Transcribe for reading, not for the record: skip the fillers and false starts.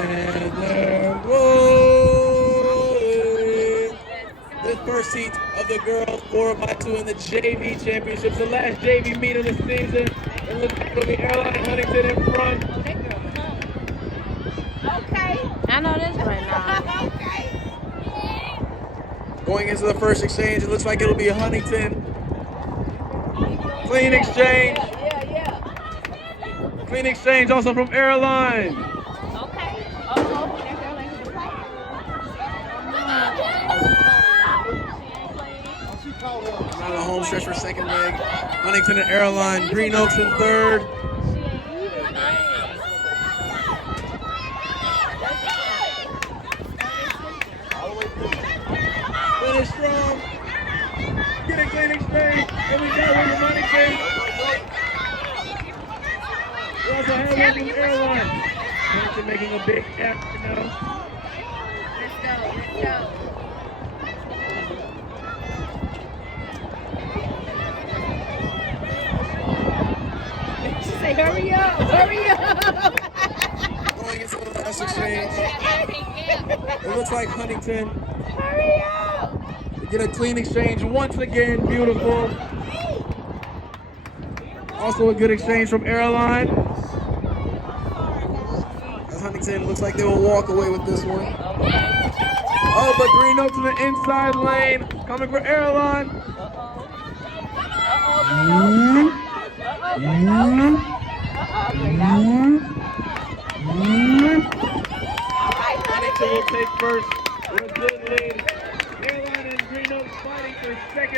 And they're rolling. The first heat of the girls 4x2 in the JV championships, the last JV meet of the season. It looks like it'll be Airline Huntington in front. Okay. I know this right now. Okay. Going into the first exchange, it looks like it'll be Huntington. Clean exchange. Yeah. Clean exchange also from Airline. Okay. Out of the home stretch for second leg. Huntington and Airline. Green Oaks in third. Finish strong. Get a clean exchange. And we got one from Huntington. We also have one from Airline. Huntington making a big effort now. Let's go. She say, hurry up. Going into the last exchange. It looks like Huntington. Hurry up. Get a clean exchange once again. Beautiful. Also a good exchange from Airline. As Huntington looks like they will walk away with this one. Oh, but Green Oaks in the inside lane. Coming for Airline.